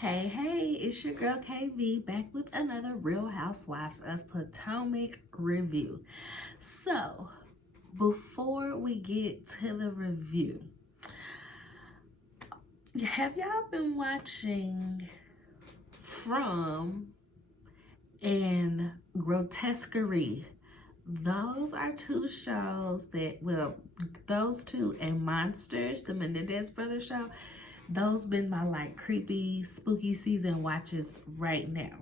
Hey, it's your girl KV back with another Real Housewives of Potomac review. So, before we get to the review, have y'all been watching From and Grotesquerie? Those are two shows those two and Monsters, the Menendez Brothers show. Those been my creepy, spooky season watches right now.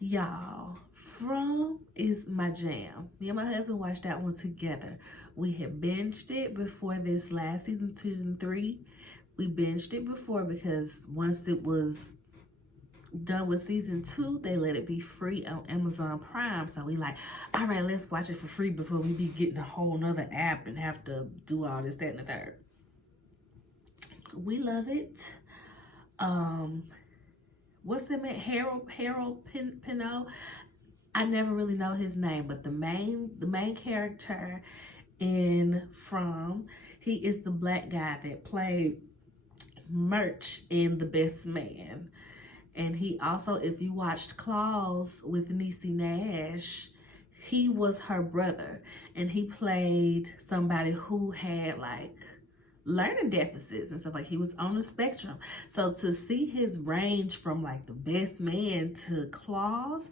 Y'all, From is my jam. Me and my husband watched that one together. We had binged it before this last season, season 3. We binged it before because once it was done with season 2, they let it be free on Amazon Prime. So we all right, let's watch it for free before we be getting a whole nother app and have to do all this, that, and the third. We love it. What's that man? Harold Pinot. I never really know his name, but the main character in From, he is the black guy that played Murch in The Best Man. And he also, if you watched Claws with Niecy Nash, he was her brother. And he played somebody who had learning deficits and stuff. He was on the spectrum. So to see his range from The Best Man to Claws,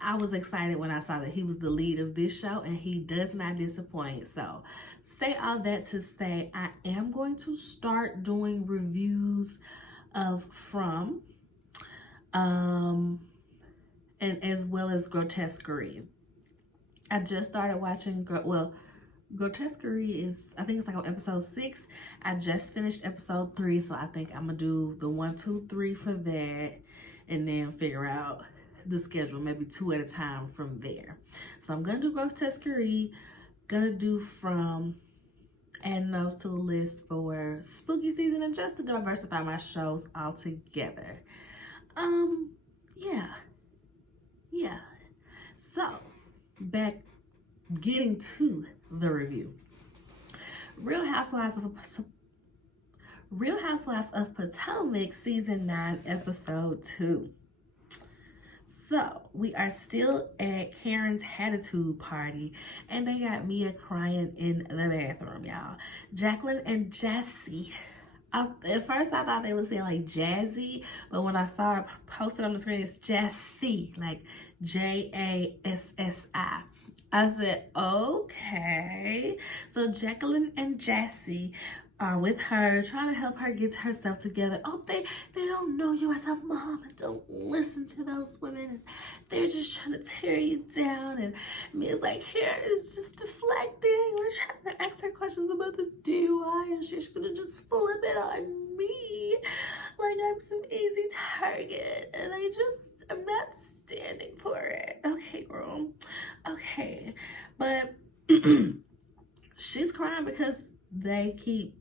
I was excited when I saw that he was the lead of this show, and he does not disappoint. So say all that to say, I am going to start doing reviews of From, and as well as Grotesquerie. I just started watching Grotesquerie is, I think it's on episode 6. I just finished episode 3, so I think I'm gonna do the 1, 2, 3 for that, and then figure out the schedule, maybe 2 at a time from there. So I'm gonna do Grotesquerie, gonna do From, adding those to the list for spooky season, and just to diversify my shows altogether. Yeah. So getting to the review. Real Housewives of Potomac season 9 episode 2. So we are still at Karen's Hatitude party, and they got Mia crying in the bathroom, y'all. Jacqueline and Jessie. At first I thought they were saying Jazzy, but when I saw it posted on the screen, it's Jessie, Jassi. I said, okay. So Jacqueline and Jessie are with her, trying to help her get herself together. Oh, they don't know you as a mom, and don't listen to those women. They're just trying to tear you down. And Mia's here is just deflecting. We're trying to ask her questions about this DUI, and she's gonna just flip it on me like I'm some easy target, and I'm not standing for it. Okay, girl. Okay. But she's crying because they keep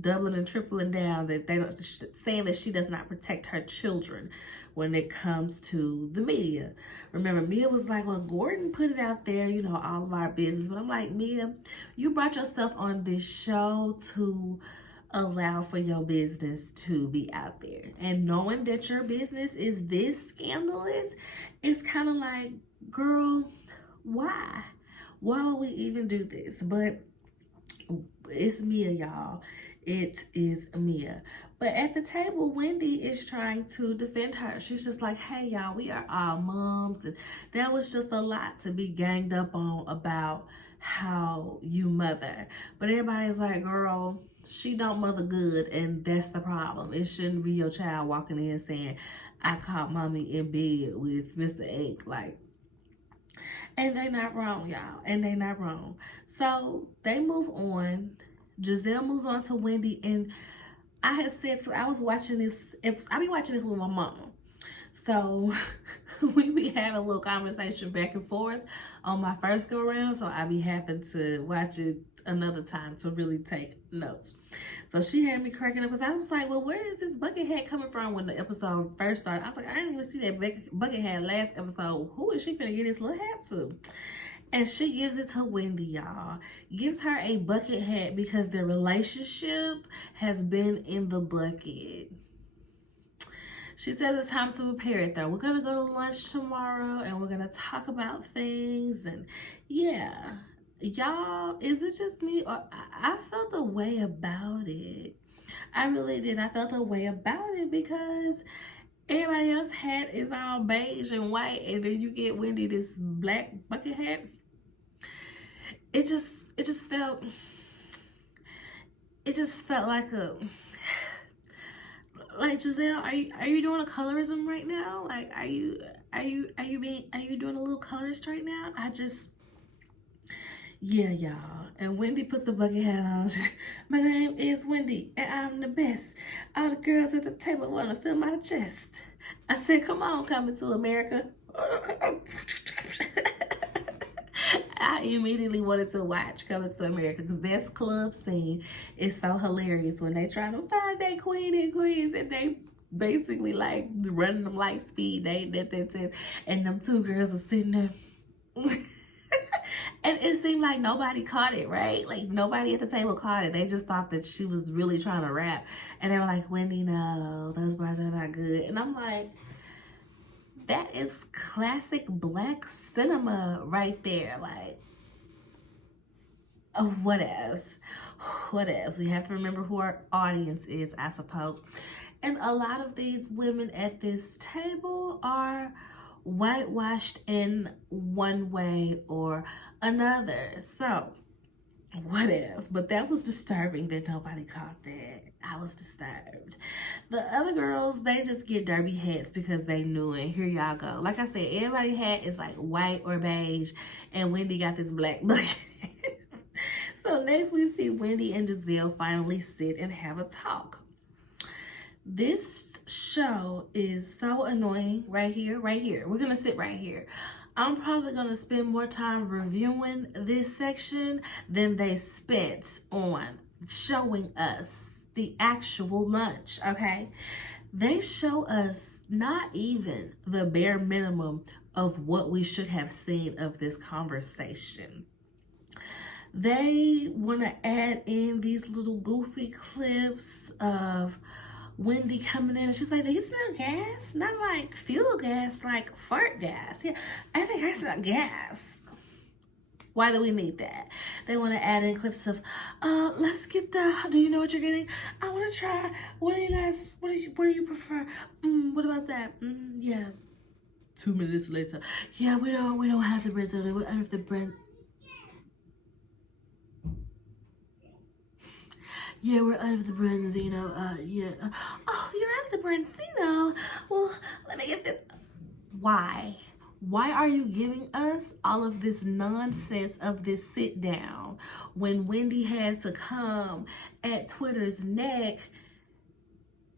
doubling and tripling down that they don't, saying that she does not protect her children when it comes to the media. Remember, Mia was well, Gordon put it out there, all of our business. But I'm Mia, you brought yourself on this show to allow for your business to be out there. And knowing that your business is this scandalous, it's kind of girl, why? Why would we even do this? But it's Mia, y'all. It is Mia. But at the table, Wendy is trying to defend her. She's just hey, y'all, we are all moms. And that was just a lot to be ganged up on about how you mother. But everybody's girl, she don't mother good, and that's the problem. It shouldn't be your child walking in saying, I caught mommy in bed with Mr. Ink. And they not wrong, y'all. And they not wrong. So they move on. Giselle moves on to Wendy, and I had said, so I was watching this, I be watching this with my mama. So we be having a little conversation back and forth on my first go around. So I be having to watch it another time to really take notes. So she had me cracking up because I was well, where is this bucket hat coming from when the episode first started? I was I didn't even see that bucket hat last episode. Who is she finna get this little hat to? And she gives it to Wendy, y'all. Gives her a bucket hat because their relationship has been in the bucket. She says it's time to prepare it though. We're gonna go to lunch tomorrow and we're gonna talk about things. And yeah, y'all, is it just me or I felt a way about it? I really did. I felt a way about it because everybody else hat is all beige and white, and then you get Wendy this black bucket hat. It just felt like a, like, Giselle, are you doing a colorism right now? Like, are you doing a little colorist right now? Yeah, y'all. And Wendy puts the bucket hat on. My name is Wendy, and I'm the best. All the girls at the table want to feel my chest. I said, come on, Coming to America. I immediately wanted to watch Coming to America because this club scene is so hilarious when they trying to find their queen and queens and they basically like running them like speed. They that and them two girls are sitting there. And it seemed like nobody caught it, right? Like nobody at the table caught it. They just thought that she was really trying to rap. And they were like, Wendy, no, those bars are not good. And I'm like, that is classic black cinema right there. Like, oh, what else? What else? We have to remember who our audience is, I suppose. And a lot of these women at this table are whitewashed in one way or another. So, what else? But that was disturbing that nobody caught that. I was disturbed. The other girls, they just get derby hats because they knew it. Here y'all go. Like I said, everybody's hat is like white or beige, and Wendy got this black bucket. So next we see Wendy and Giselle finally sit and have a talk. This show is so annoying right here. We're gonna sit right here. I'm probably gonna spend more time reviewing this section than they spent on showing us the actual lunch, okay? They show us not even the bare minimum of what we should have seen of this conversation. They want to add in these little goofy clips of Wendy coming in and she's like, do you smell gas? Not like fuel gas, like fart gas. Yeah, I think I smell gas. Why do we need that? They want to add in clips of, let's get do you know what you're getting? I want to try. What do you guys, what do you prefer? What about that? Yeah. 2 minutes later. Yeah, we don't have the bread, so we don't have the bread. Yeah, we're out of the Branzino. Yeah. Oh, you're out of the Branzino. Well, let me get this. Why? Why are you giving us all of this nonsense of this sit down when Wendy had to come at Twitter's neck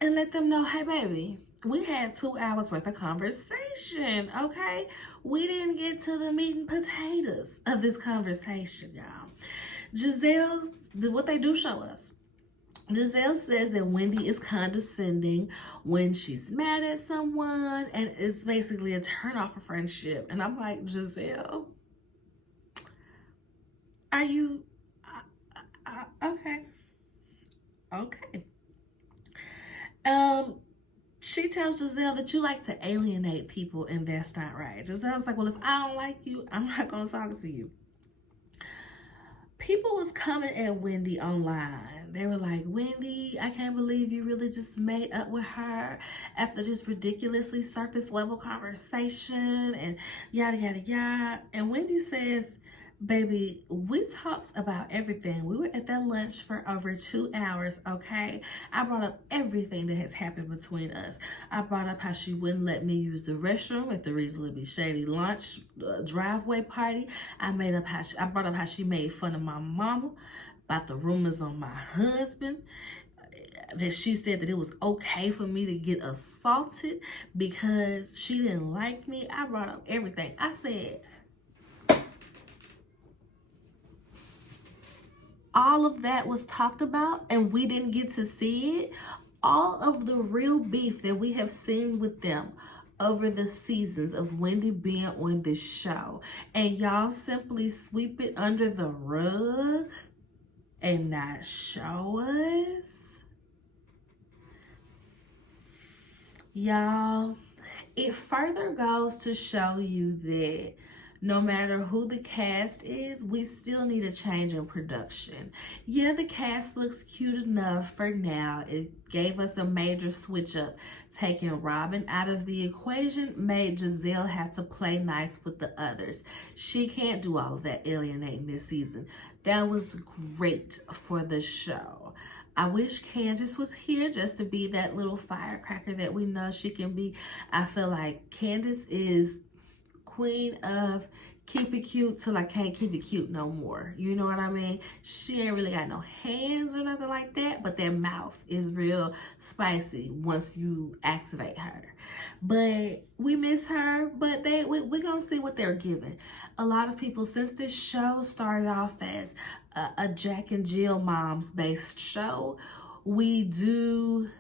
and let them know, hey, baby, we had 2 hours worth of conversation, okay? We didn't get to the meat and potatoes of this conversation, y'all. Giselle, what they do show us. Giselle says that Wendy is condescending when she's mad at someone, and it's basically a turn off of friendship. And I'm like, Giselle, are you okay? Okay. She tells Giselle that you like to alienate people, and that's not right. Giselle's like, well, if I don't like you, I'm not gonna talk to you. People was coming at Wendy online. They were like, Wendy, I can't believe you really just made up with her after this ridiculously surface level conversation and yada, yada, yada. And Wendy says, baby, we talked about everything. We were at that lunch for over 2 hours, okay? I brought up everything that has happened between us. I brought up how she wouldn't let me use the restroom at the reasonably shady lunch driveway party. I brought up how she made fun of my mama about the rumors on my husband, that she said that it was okay for me to get assaulted because she didn't like me. I brought up everything. I said, all of that was talked about and we didn't get to see it. All of the real beef that we have seen with them over the seasons of Wendy being on this show, and y'all simply sweep it under the rug and not show us. Y'all, it further goes to show you that no matter who the cast is, we still need a change in production. Yeah, the cast looks cute enough for now. It gave us a major switch up. Taking Robin out of the equation made Giselle have to play nice with the others. She can't do all of that alienating this season. That was great for the show. I wish Candace was here just to be that little firecracker that we know she can be. I feel like Candace is queen of keep it cute till I can't keep it cute no more. You know what I mean? She ain't really got no hands or nothing like that, but their mouth is real spicy once you activate her. But we miss her, but we gonna see what they're giving. A lot of people, since this show started off as a Jack and Jill moms based show, we do,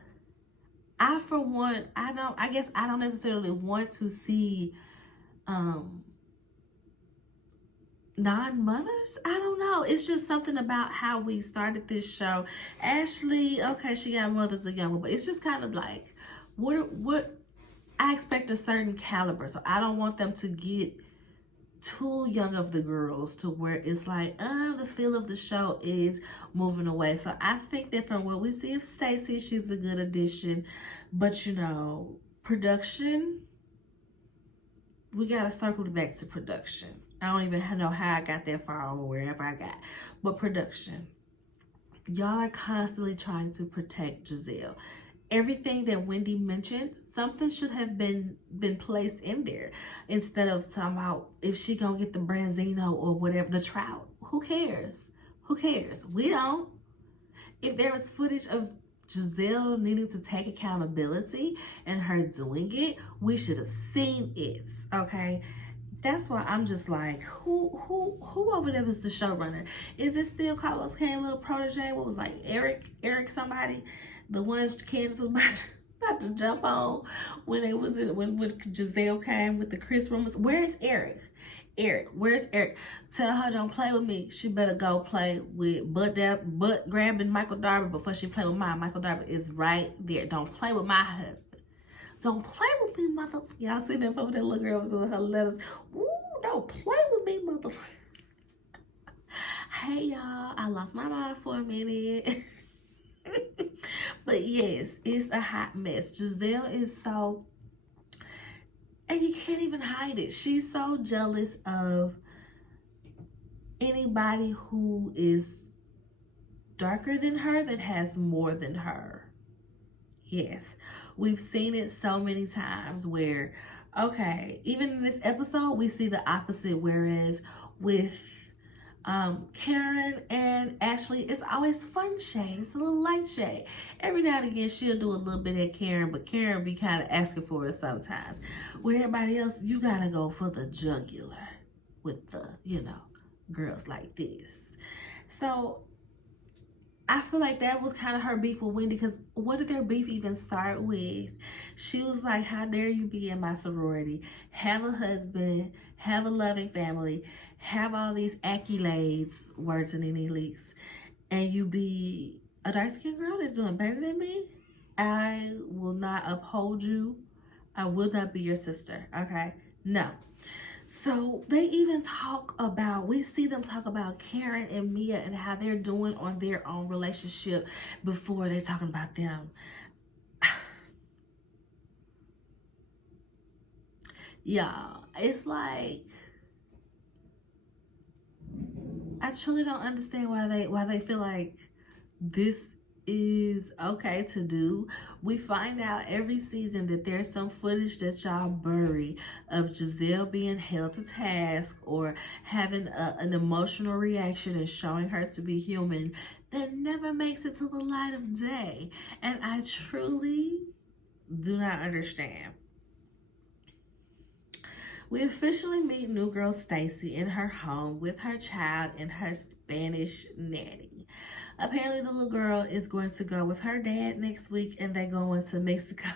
for one, I guess I don't necessarily want to see non-mothers. I don't know, it's just something about how we started this show. Ashley, okay, she got mothers of younger, but it's just kind of like what I expect a certain caliber, so I don't want them to get too young of the girls to where it's like the feel of the show is moving away. So I think that from what we see of Stacey, she's a good addition, but you know, production, we gotta circle it back to production. I don't even know how I got that far or wherever I got, but production, y'all are constantly trying to protect Giselle. Everything that Wendy mentioned, something should have been placed in there instead of talking about if she gonna get the branzino or whatever, the trout. Who cares? Who cares? We don't. If there was footage of Giselle needing to take accountability and her doing it, we should have seen it. Okay. That's why I'm just like, who over there was the showrunner? Is it still Carlos Kane, little protege? What was like Eric somebody? The ones Candace was about to jump on when it was when Giselle came with the Chris rumors. Where's Eric? Where's Eric? Tell her don't play with me. She better go play with butt grabbing Michael Darby before she play with mine. Michael Darby is right there. Don't play with my husband. Don't play with me, motherfucker. Y'all see that over that little girl was with her letters. Ooh, don't play with me, motherfucker. Hey y'all, I lost my mind for a minute. But yes, it's a hot mess. Giselle is so, and you can't even hide it. She's so jealous of anybody who is darker than her, that has more than her. Yes, we've seen it so many times where, okay, even in this episode, we see the opposite. Whereas with Karen and Ashley, it's always fun shade. It's a little light shade. Every now and again, she'll do a little bit at Karen, but Karen be kind of asking for it sometimes. With everybody else, you gotta go for the jugular with the, you know, girls like this. So I feel like that was kind of her beef with Wendy, because what did their beef even start with? She was like, how dare you be in my sorority, have a husband, have a loving family, have all these accolades, words in any leaks, and you be a dark-skinned girl that's doing better than me? I will not uphold you. I will not be your sister, okay? No. So they even talk about, we see them talk about Karen and Mia and how they're doing on their own relationship before they're talking about them. Y'all, it's like, I truly don't understand why they feel like this is okay to do. We find out every season that there's some footage that y'all bury of Giselle being held to task or having an emotional reaction and showing her to be human that never makes it to the light of day. And I truly do not understand. We officially meet new girl Stacey in her home with her child and her Spanish nanny. Apparently the little girl is going to go with her dad next week, and they're going to Mexico.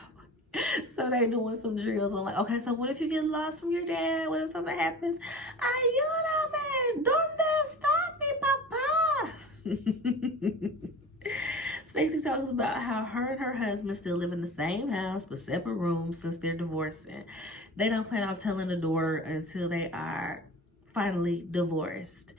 So they're doing some drills on like, okay, so what if you get lost from your dad? What if something happens? Ayúdame, ¿dónde está mi papá? Stacey talks about how her and her husband still live in the same house but separate rooms since they're divorcing. They don't plan on telling the daughter until they are finally divorced.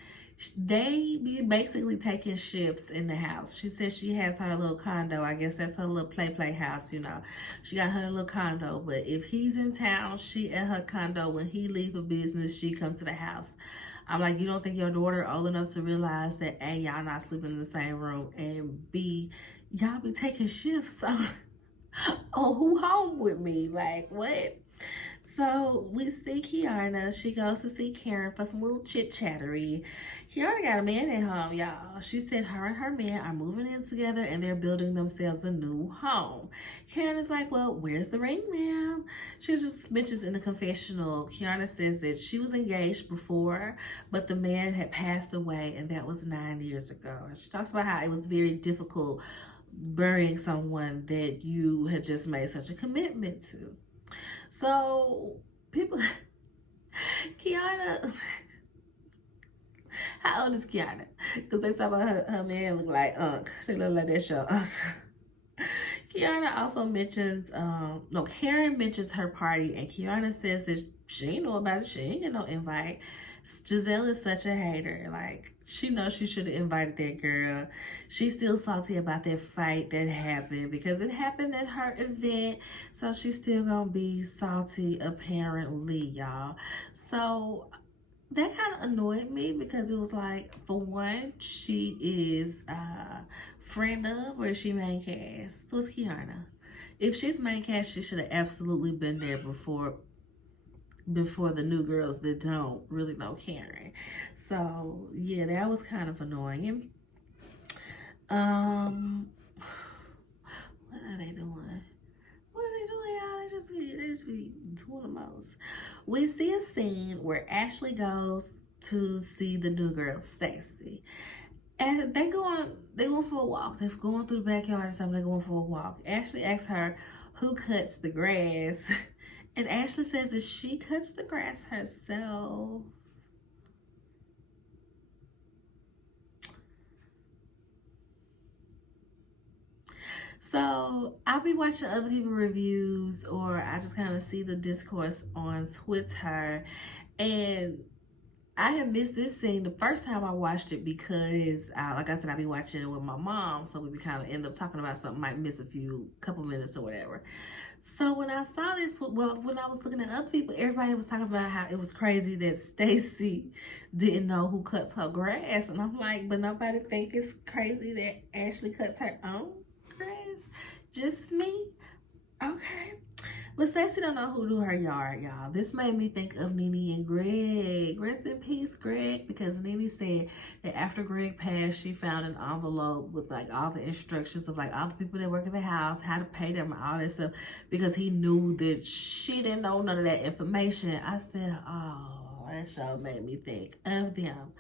They be basically taking shifts in the house. She says she has her little condo. I guess that's her little play house, you know. She got her little condo, but if he's in town, she at her condo. When he leave for business, she comes to the house. I'm like, you don't think your daughter old enough to realize that A, y'all not sleeping in the same room, and B, y'all be taking shifts on who home with me? Like, what? So we see Kiana. She goes to see Karen for some little chit-chattery. Kiana got a man at home, y'all. She said her and her man are moving in together and they're building themselves a new home. Karen is like, well, where's the ring, ma'am? She just mentions in the confessional, Kiana says that she was engaged before, but the man had passed away, and that was 9 years ago. And she talks about how it was very difficult burying someone that you had just made such a commitment to. So people, Kiana, how old is Kiana? Because they talk about her man look like Unc. She look like that show Unc. Kiana also mentions, Karen mentions her party, and Kiana says that she ain't know about it. She ain't get no invite. Giselle is such a hater. Like, she knows she should have invited that girl. She's still salty about that fight that happened because it happened at her event. So she's still gonna be salty, apparently, y'all. So that kind of annoyed me because it was like, for one, she is a friend of, or is she main cast? So it's Kiana. If she's main cast, she should have absolutely been there before the new girls that don't really know Karen. So yeah, that was kind of annoying. What are they doing? What are they doing, y'all? They just be doing the most. We see a scene where Ashley goes to see the new girl, Stacey. And they going for a walk. They're going through the backyard or something. They're going for a walk. Ashley asks her who cuts the grass. And Ashley says that she cuts the grass herself. So I'll be watching other people's reviews, or I just kind of see the discourse on Twitter. And I had missed this scene the first time I watched it because, like I said, I be watching it with my mom. So we kind of end up talking about something, might miss a couple minutes or whatever. So when I saw this, well, when I was looking at other people, everybody was talking about how it was crazy that Stacey didn't know who cuts her grass. And I'm like, but nobody think it's crazy that Ashley cuts her own grass? Just me? Okay. But Stacey don't know who do her yard, y'all. This made me think of Nene and Greg. Rest in peace, Greg, because Nene said that after Greg passed, she found an envelope with like all the instructions of like all the people that work in the house, how to pay them, all that stuff, because he knew that she didn't know none of that information. I said, oh, that show made me think of them.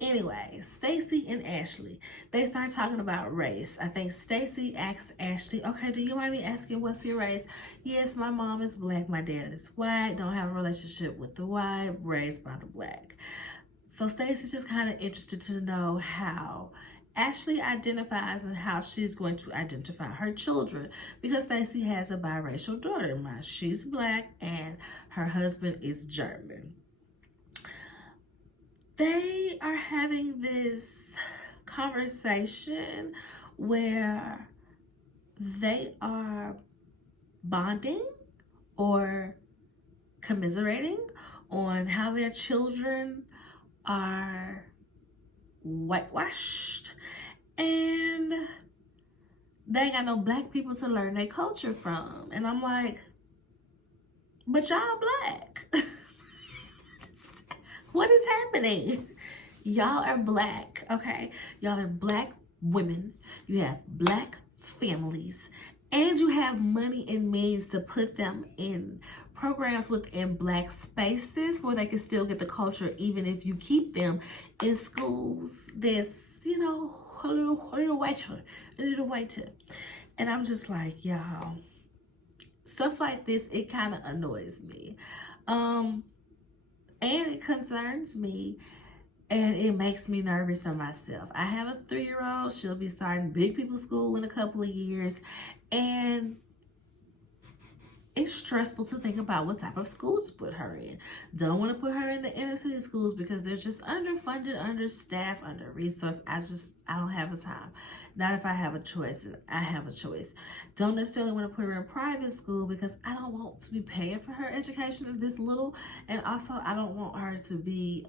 Anyway, Stacey and Ashley, they start talking about race. I think Stacey asks Ashley, okay, do you mind me asking what's your race? Yes, my mom is black, my dad is white, don't have a relationship with the white, raised by the black. So Stacey's just kind of interested to know how Ashley identifies and how she's going to identify her children, because Stacey has a biracial daughter. She's black and her husband is German. They are having this conversation where they are bonding or commiserating on how their children are whitewashed, and they ain't got no black people to learn their culture from. And I'm like, but y'all black. What is happening? Y'all are black, okay? Y'all are black women. You have black families. And you have money and means to put them in programs within black spaces where they can still get the culture, even if you keep them in schools that's, you know, a little whiter. And I'm just like, y'all, stuff like this, it kind of annoys me. And it concerns me And it makes me nervous for myself. I have a 3-year-old. She'll be starting big people school in a couple of years. And it's stressful to think about what type of schools to put her in. Don't want to put her in the inner city schools because they're just underfunded, understaffed, under-resourced. I don't have the time. Not if I have a choice. I have a choice. Don't necessarily want to put her in private school because I don't want to be paying for her education this little. And also, I don't want her to be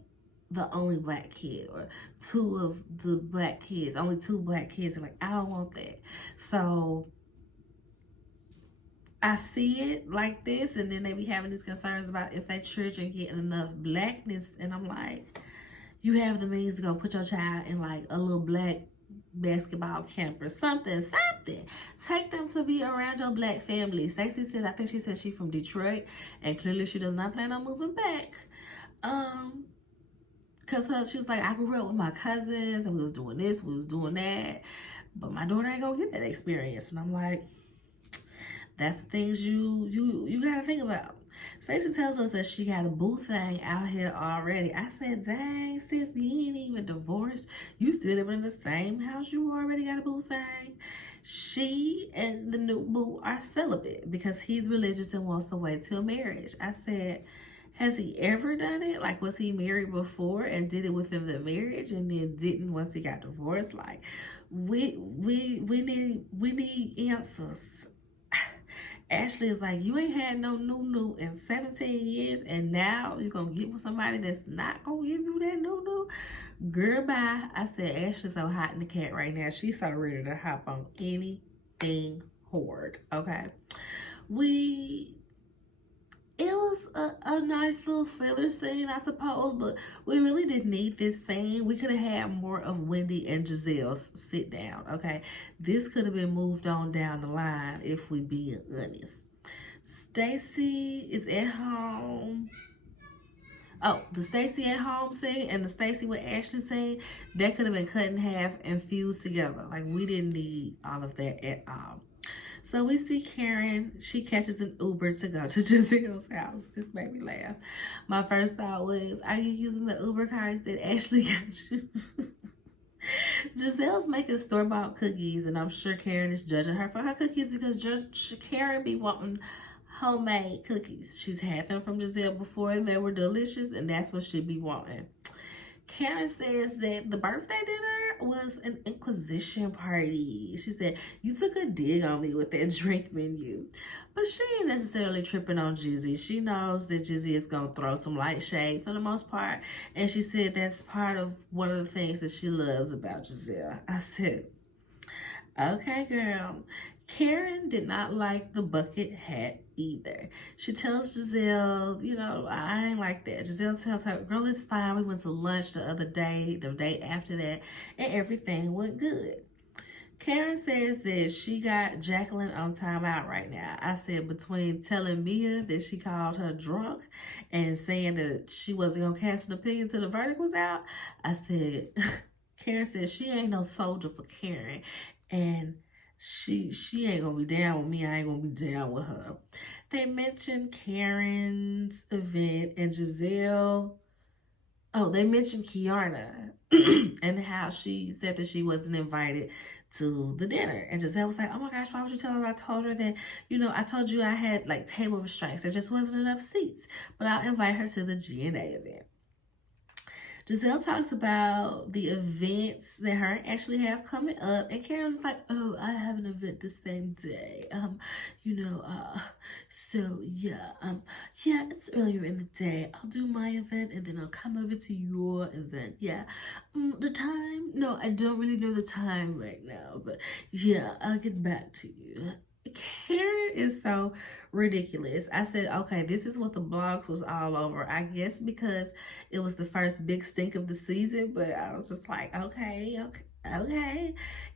the only black kid or two of the black kids, only 2 black kids. Like, I don't want that. So I see it like this, and then they be having these concerns about if their children getting enough blackness, and I'm like, you have the means to go put your child in like a little black basketball camp or something. Take them to be around your black family. Stacey said, I think she said she's from Detroit, and clearly she does not plan on moving back. Because she was like, I grew up with my cousins, and we was doing this, we was doing that, but my daughter ain't gonna get that experience. And I'm like, that's the things you gotta think about. Stacey tells us that she got a boo thing out here already. I said, dang, sis, you ain't even divorced. You still living in the same house. You already got a boo thing. She and the new boo are celibate because he's religious and wants to wait till marriage. I said, has he ever done it? Like, was he married before and did it within the marriage and then didn't once he got divorced? Like, we need answers. Ashley is like, you ain't had no new in 17 years, and now you're gonna get with somebody that's not gonna give you that new. Girl, bye. I said, Ashley's so hot in the cat right now. She's so ready to hop on anything hard. Okay. It was a nice little filler scene, I suppose, but we really didn't need this scene. We could have had more of Wendy and Giselle's sit down, okay? This could have been moved on down the line if we being honest. Stacey is at home. Oh, the Stacey at home scene and the Stacey with Ashley scene, that could have been cut in half and fused together. Like, we didn't need all of that at all. So we see Karen. She catches an Uber to go to Giselle's house. This made me laugh. My first thought was, are you using the Uber cards that Ashley got you? Giselle's making store-bought cookies, and I'm sure Karen is judging her for her cookies because Karen be wanting homemade cookies. She's had them from Giselle before, and they were delicious, and that's what she'd be wanting. Karen says that the birthday dinner was an inquisition party. She said, you took a dig on me with that drink menu. But she ain't necessarily tripping on Jizzy. She knows that Jizzy is going to throw some light shade for the most part. And she said that's part of one of the things that she loves about Giselle. I said, okay, girl. Karen did not like the bucket hat either. She tells Giselle, you know, I ain't like that. Giselle tells her, girl, it's fine. We went to lunch the other day, the day after that, and everything went good. Karen says that she got Jacqueline on timeout right now. I said, between telling Mia that she called her drunk and saying that she wasn't going to cast an opinion till the verdict was out, I said, Karen said she ain't no soldier for Karen. And she ain't gonna be down with me. I ain't gonna be down with her. They mentioned Karen's event and Giselle. Oh, they mentioned Kiana and how she said that she wasn't invited to the dinner. And Giselle was like, oh my gosh, why would you tell her? I told her that, you know, I told you I had like table restraints. There just wasn't enough seats. But I'll invite her to the GNA event. Giselle talks about the events that her and Ashley have coming up, and Karen's like, oh, I have an event the same day. So yeah, it's earlier in the day. I'll do my event and then I'll come over to your event. Yeah. The time? No, I don't really know the time right now, but yeah, I'll get back to you. Karen is so ridiculous. I said, okay, this is what the blogs was all over. I guess because it was the first big stink of the season, but I was just like, okay.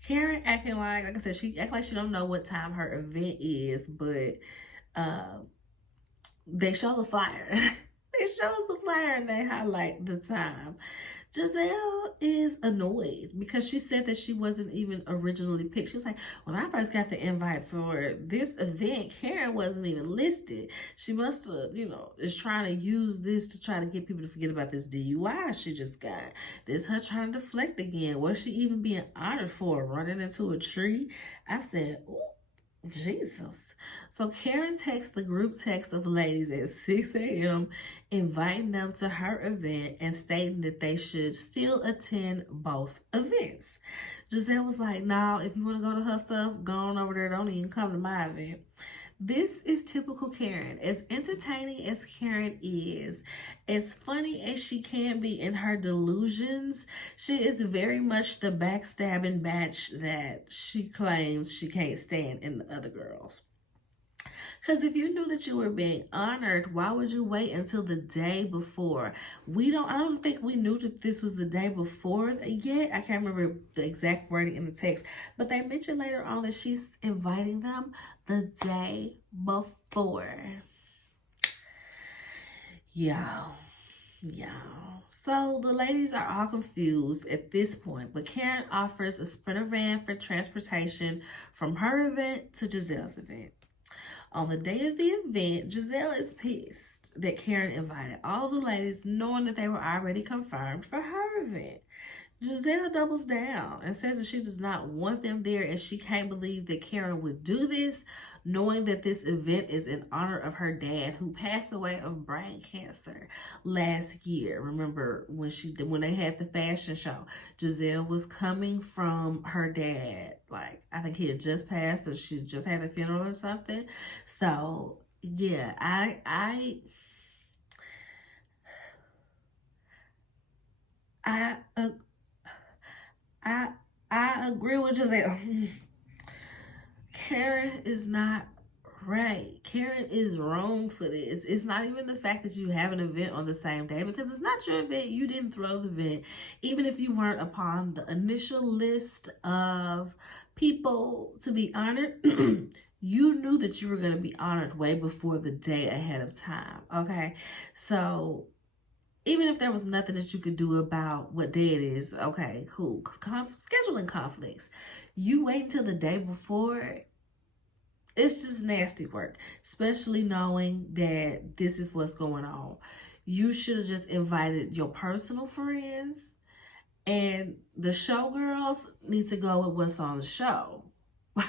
Karen acting like I said, she act like she don't know what time her event is, but they show the flyer. They show us the flyer and they highlight the time. Giselle is annoyed because she said that she wasn't even originally picked. She was like, when I first got the invite for this event, Karen wasn't even listed. She must have, is trying to use this to try to get people to forget about this DUI she just got. This her trying to deflect again. What's she even being honored for? Running into a tree? I said, ooh. Jesus. So Karen texts the group text of ladies at 6 a.m. inviting them to her event and stating that they should still attend both events. Giselle was like, no, if you want to go to her stuff, go on over there. Don't even come to my event. This is typical Karen. As entertaining as Karen is, as funny as she can be in her delusions, she is very much the backstabbing batch that she claims she can't stand in the other girls. Because if you knew that you were being honored, why would you wait until the day before? I don't think we knew that this was the day before yet. I can't remember the exact wording in the text, but they mentioned later on that she's inviting them the day before. Y'all. So the ladies are all confused at this point, but Karen offers a Sprinter van for transportation from her event to Giselle's event. On the day of the event, Giselle is pissed that Karen invited all the ladies knowing that they were already confirmed for her event. Giselle doubles down and says that she does not want them there and she can't believe that Karen would do this, knowing that this event is in honor of her dad who passed away of brain cancer last year. Remember when they had the fashion show, Giselle was coming from her dad. Like, I think he had just passed or she just had a funeral or something. So yeah, I agree with Giselle. Karen is not right. Karen is wrong for this. It's not even the fact that you have an event on the same day, because it's not your event. You didn't throw the event. Even if you weren't upon the initial list of people to be honored, you knew that you were going to be honored way before the day ahead of time. Okay? So even if there was nothing that you could do about what day it is, okay, cool. Scheduling conflicts. You wait until the day before. It's just nasty work, especially knowing that this is what's going on. You should have just invited your personal friends, and the showgirls need to go with what's on the show.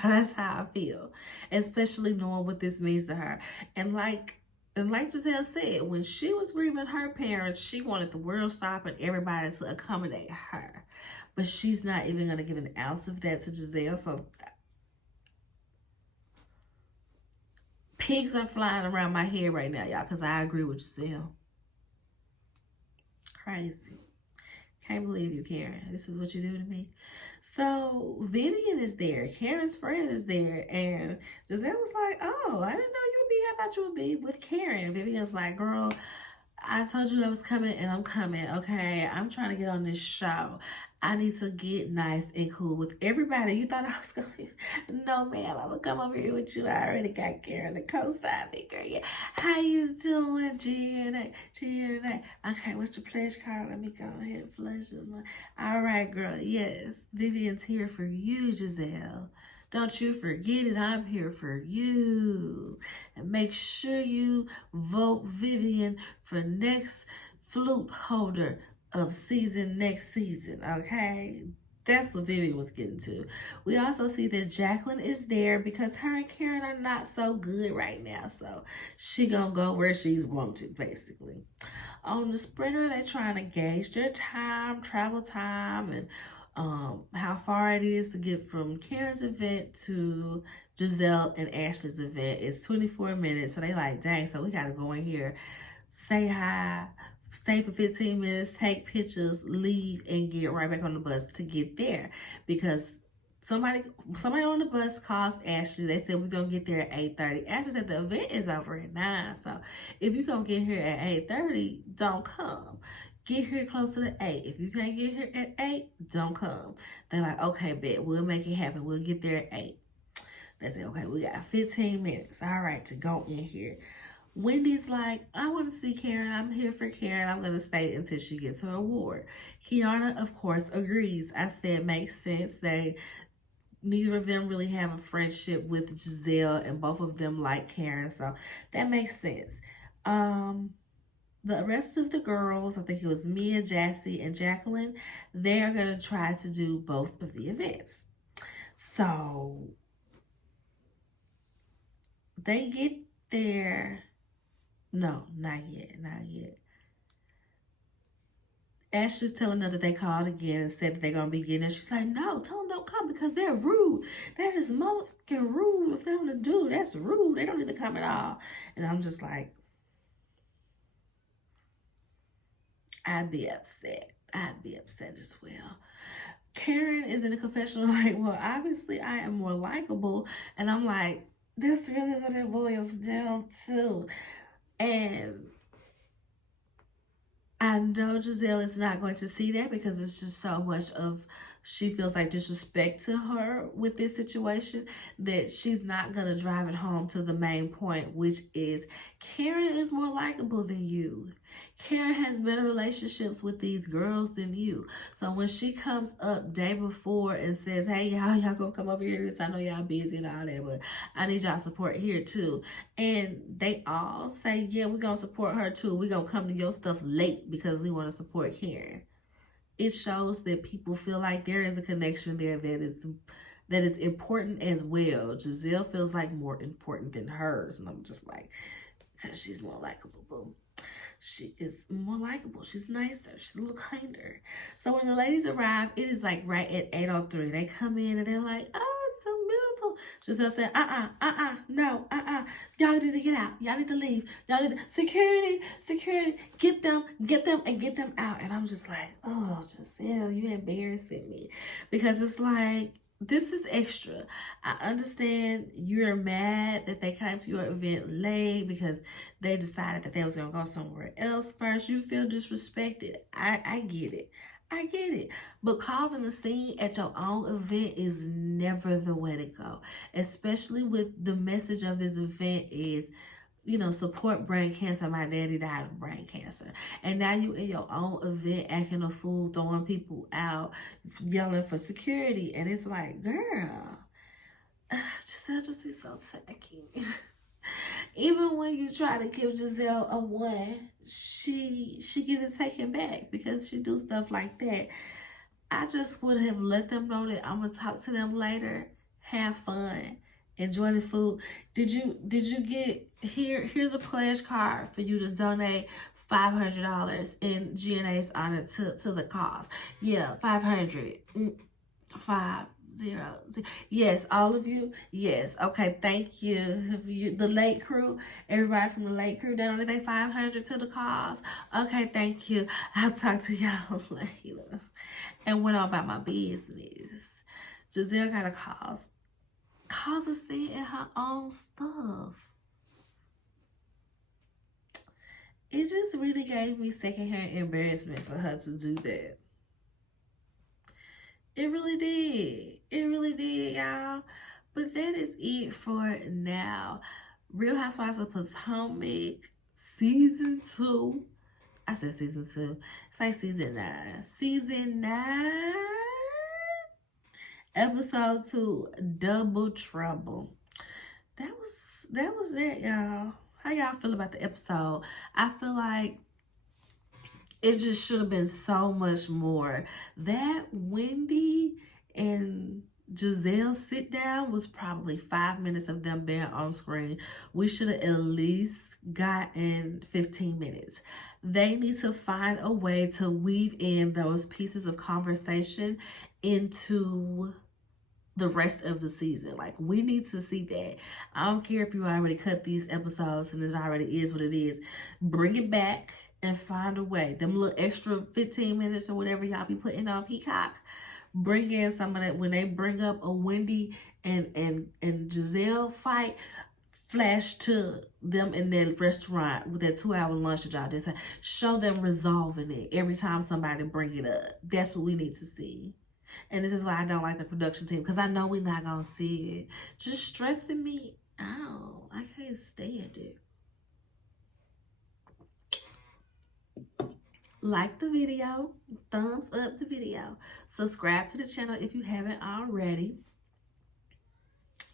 That's how I feel, especially knowing what this means to her. And like Giselle said, when she was grieving her parents, she wanted the world to stop and everybody to accommodate her. But she's not even going to give an ounce of that to Giselle. So pigs are flying around my head right now, y'all, because I agree with Giselle. Crazy. Can't believe you, Karen. This is what you do to me. So Vivian is there. Karen's friend is there. And Giselle was like, oh, I didn't know you would be here. I thought you would be with Karen. Vivian's like, girl, I told you I was coming and I'm coming, okay? I'm trying to get on this show. I need to get nice and cool with everybody. You thought I was going to... No, man, I'm going to come over here with you. I already got Karen to co-sign me, girl. Yeah. How you doing, GNA? Okay, what's your pledge card? Let me go ahead and flush it. All right, girl. Yes, Vivian's here for you, Giselle. Don't you forget it. I'm here for you. And make sure you vote Vivian for next flute holder of next season, okay? That's what Vivian was getting to. We also see that Jacqueline is there because her and Karen are not so good right now. So she gonna go where she's wanted, basically. On the Sprinter, they're trying to gauge their time, travel time, and how far it is to get from Karen's event to Giselle and Ashley's event. It's 24 minutes. So they like, dang, so we got to go in here, say hi, stay for 15 minutes, take pictures, leave, and get right back on the bus to get there. Because somebody on the bus calls Ashley. They said, we're going to get there at 8:30. Ashley said the event is over at 9. So if you're going to get here at 8:30, don't come. Get here closer to 8. If you can't get here at 8, don't come. They're like, okay, bet. We'll make it happen. We'll get there at 8. They say, okay, we got 15 minutes. All right, to go in here. Wendy's like, I want to see Karen. I'm here for Karen. I'm going to stay until she gets her award. Kiana, of course, agrees. I said, makes sense. Neither of them really have a friendship with Giselle, and both of them like Karen, so that makes sense. The rest of the girls, I think it was Mia, Jassy, and Jacqueline, they are going to try to do both of the events. So they get there. No, not yet. Ashley's telling her that they called again and said that they're going to be getting there. She's like, no, tell them don't come because they're rude. That is motherfucking rude. If they want to do, that's rude. They don't need to come at all. And I'm just like, I'd be upset. I'd be upset as well. Karen is in a confessional like, well, obviously I am more likable. And I'm like, that's really what it boils down to. And I know Giselle is not going to see that because it's just so much of, she feels like disrespect to her with this situation that she's not going to drive it home to the main point, which is Karen is more likable than you. Karen has better relationships with these girls than you. So when she comes up day before and says, hey, y'all gonna come over here to this? I know y'all busy and all that, but I need y'all support here too. And they all say, yeah, we're gonna support her too. We're gonna come to your stuff late because we want to support Karen. It shows that people feel like there is a connection there that is important as well. Giselle feels like more important than hers. And I'm just like, because she's more likable, boo. She is more likable. She's nicer. She's a little kinder. So when the ladies arrive, it is like right at 8:03. They come in and they're like, oh, it's so beautiful. Giselle said, no, y'all need to get out. Y'all need to leave. Y'all need to, security, get them, and get them out. And I'm just like, oh, Giselle, you embarrassing me. Because it's like, this is extra. I understand you're mad that they came to your event late because they decided that they was going to go somewhere else first. You feel disrespected. I get it. I get it. But causing a scene at your own event is never the way to go. Especially with the message of this event is, you know, support brain cancer. My daddy died of brain cancer. And now you in your own event acting a fool, throwing people out, yelling for security. And it's like, girl, Giselle just be so tacky. Even when you try to give Giselle a 1, she get it taken back because she do stuff like that. I just would have let them know that I'm gonna talk to them later. Have fun. Enjoy the food. Did you get here's a pledge card for you to donate $500 in GNA's honor to the cause. Yeah, 500. 500. Yes, all of you. Yes. Okay, thank you. The late crew, everybody from the late crew donated 500 to the cause. Okay, thank you. I'll talk to y'all later. And went on about my business. Giselle got a cause a scene in her own stuff. It just really gave me secondhand embarrassment for her to do that. It really did. It really did, y'all. But that is it for now. Real Housewives of Potomac season 2. I said season 2. It's like season 9. Season 9. Episode 2, Double Trouble. That was it, y'all. How y'all feel about the episode? I feel like it just should have been so much more. That Wendy and Giselle sit down was probably 5 minutes of them being on screen. We should have at least gotten 15 minutes. They need to find a way to weave in those pieces of conversation into the rest of the season. Like, we need to see that. I don't care if you already cut these episodes and it already is what it is. Bring it back and find a way. Them little extra 15 minutes or whatever y'all be putting on Peacock, bring in some of that. When they bring up a Wendy and Giselle fight, flash to them in that restaurant with that 2-hour lunch that y'all just had. Show them resolving it every time somebody bring it up. That's what we need to see. And this is why I don't like the production team, because I know we're not going to see it. Just stressing me out. I can't stand it. like the video, thumbs up the video, subscribe to the channel if you haven't already.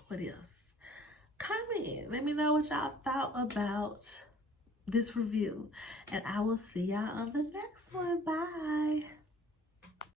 What else? Comment. Let me know what y'all thought about this review. And I will see y'all on the next one. Bye.